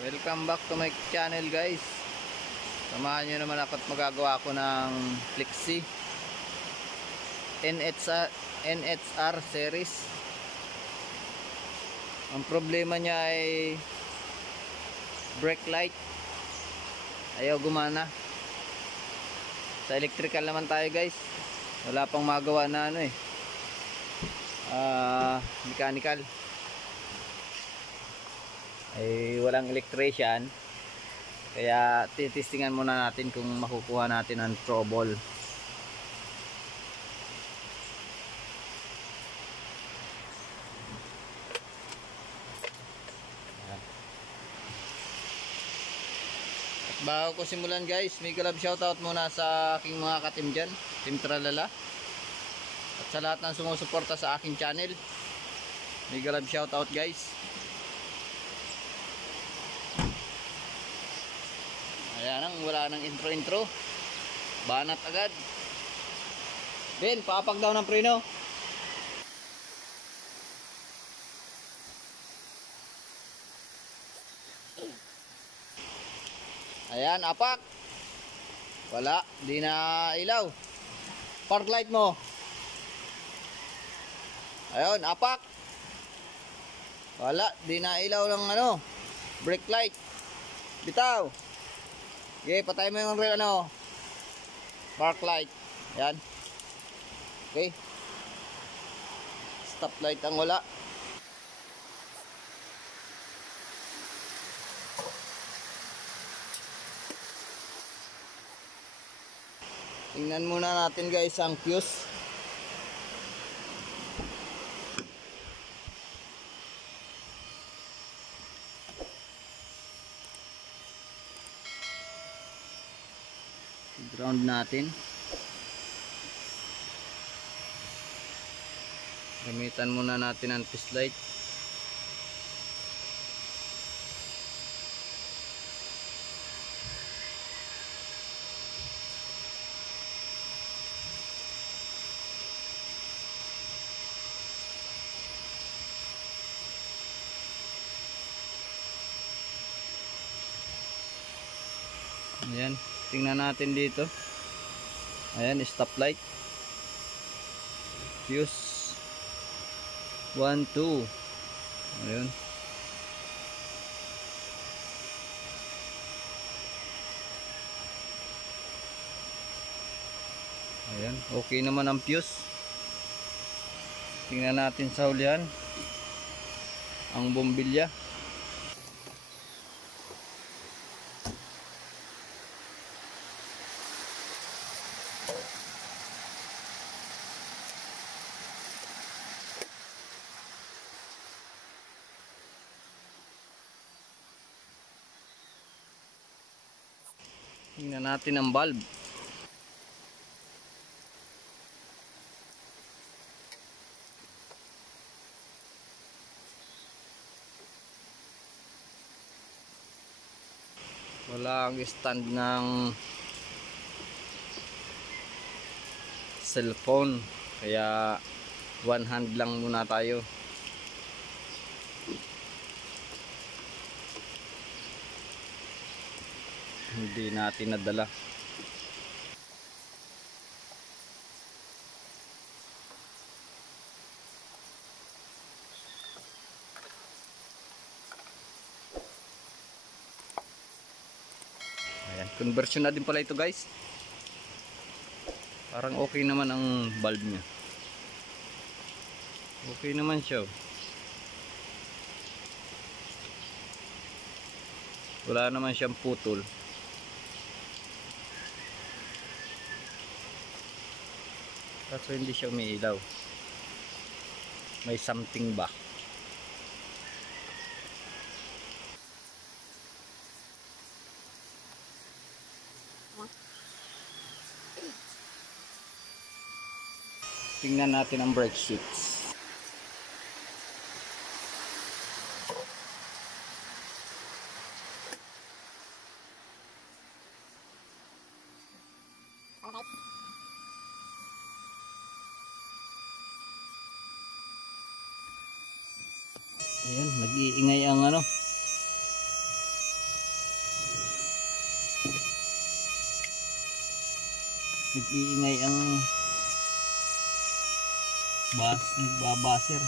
Welcome back to my channel, guys. Samahan nyo naman ako at magagawa ako ng Flexi NHR series. Ang problema niya ay brake light, ayaw gumana. Sa electrical naman tayo, guys. Wala pang magawa na mechanical. Ay walang electrician, kaya titistingan muna natin kung makukuha natin ang trouble. At bago ko simulan, guys, may kalab shoutout muna sa aking mga katim dyan, Team Tralala, at sa lahat ng sumusuporta sa aking channel. May kalab shoutout, guys. Ayan ang wala nang intro. Banat agad. Ben, papag daw ng preno. Ayan, apak. Wala, di na ilaw. Park light mo. Ayun, apak. Wala, di na ilaw ng brake light. Bitaw. Okay, patay mo yung park light. Yan. Okay. Stop light ang wala. Tingnan muna natin, guys, ang fuse. Ground natin. Gamitan muna natin ang fuse light. Ayan, tingnan natin dito. Ayan, stop light. Fuse 1, 2. Ayan. Ayan, okay naman ang fuse. Tingnan natin sa hulihan ang bombilya. Tingnan natin ang bulb. Wala ang stand ng cellphone, kaya one hand lang muna tayo. Hindi natin nadala. Ayan, conversion na din pala ito, guys. Parang okay naman ang bulb niya. Okay naman siya. Wala naman siyang putol. Kaso hindi siya umiilaw. May something ba? Tingnan natin ang brake sheets. Ayan, nag-iingay ang Nag-iingay ang nagbabaser.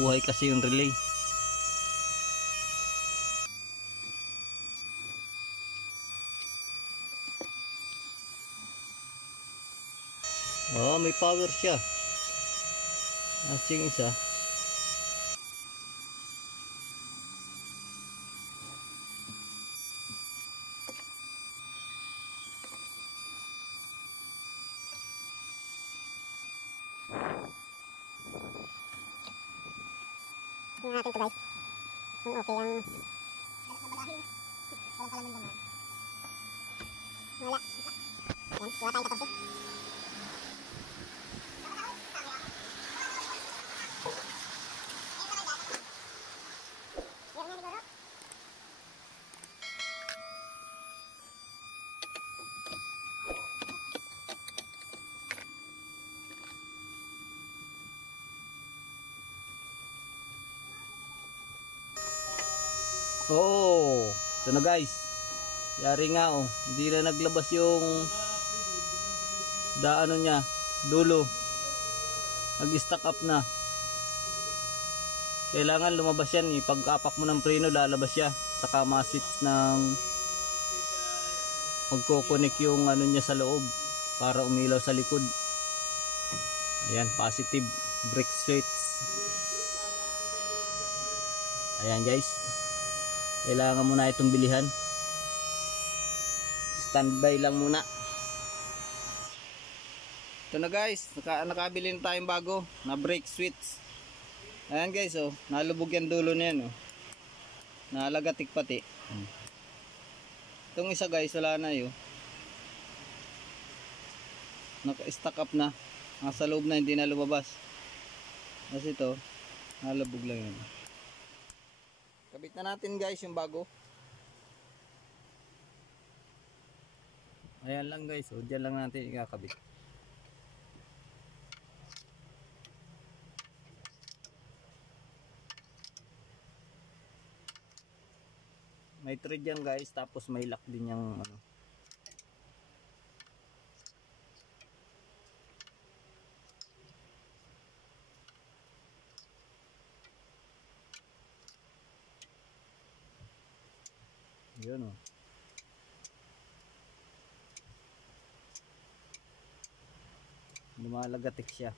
Buhay kasi yung relay. Oh, may power siya. Yung isa. Tingnan natin ito guys. Kung okay ang nabalahin. Walang kalaman naman. Wala. Yan, wala tayong 14. Oo. Ito na guys. Yari nga oh. Hindi na naglabas yung daano niya. Dulo. Nag-stack up na. Kailangan lumabas yan eh. Pag-apak mo ng preno lalabas siya. Saka ma-switch ng magko-connect yung ano niya sa loob para umilaw sa likod. Ayan, positive brake switch. Ayan guys. Kailangan muna itong bilihan. Standby lang muna. Ito na guys, nakabili na tayong bago na brake switch. Ayan guys oh, nalubog yung dulo niyan oh. Nalagatik pati. Itong isa guys, wala na yun. Naka-stack up na. Nasa loob na, hindi na lumabas. Kasi ito, nalubog lang yun. Kabit na natin guys yung bago. Ayan lang guys, o dyan lang natin ikakabit. May thread yan guys, tapos may lock din yung ano. Yun o. Lumalagatik siya.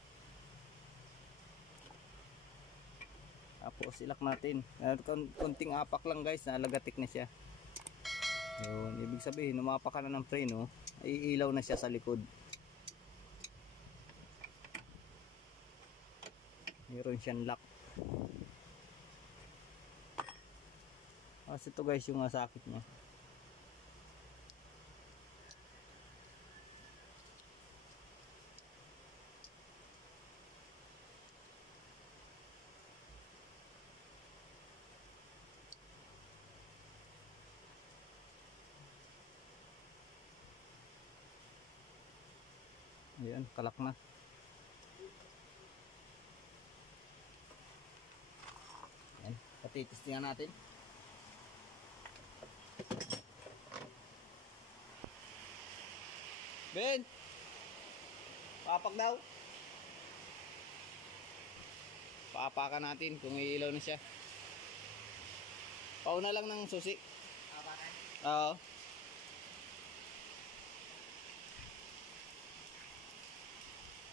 Tapos ilak natin. Konting apak lang guys, nalagatik na siya. Yun, ibig sabihin, umapak ka na ng preno, ay ilaw na siya sa likod. Meron siyang lock. Kasi ito guys yung sakit niya. Ayan, kalak na. Ayan, patitistingan natin. Ben! Papak daw. Paapakan natin kung iilaw na siya. Pauna lang ng susi. Paapakan? Oo.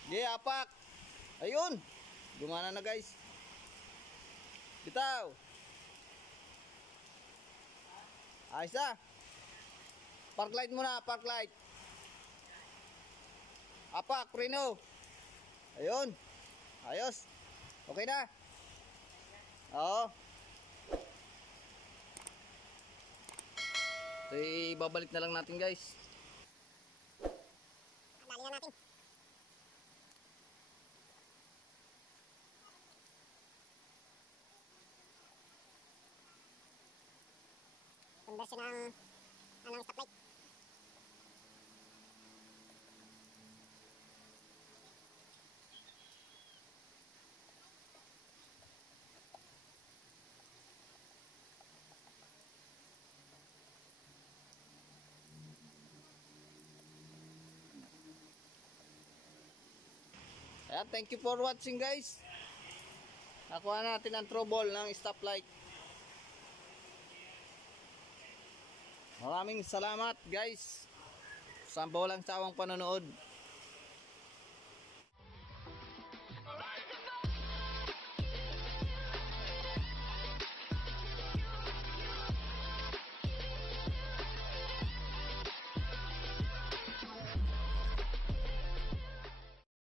Okay, apak. Ayun. Gumana na guys. Bitaw. Ayos na. Park light muna, park light. Apak, preno. Ayun. Ayos. Okay na. Oo. So, ibabalik na lang natin guys. Dali na natin. Conversion ng stoplight. Ayan, thank you for watching guys. Nakuha natin ang trouble ng stoplight. Maraming salamat guys sa walang sawang panonood.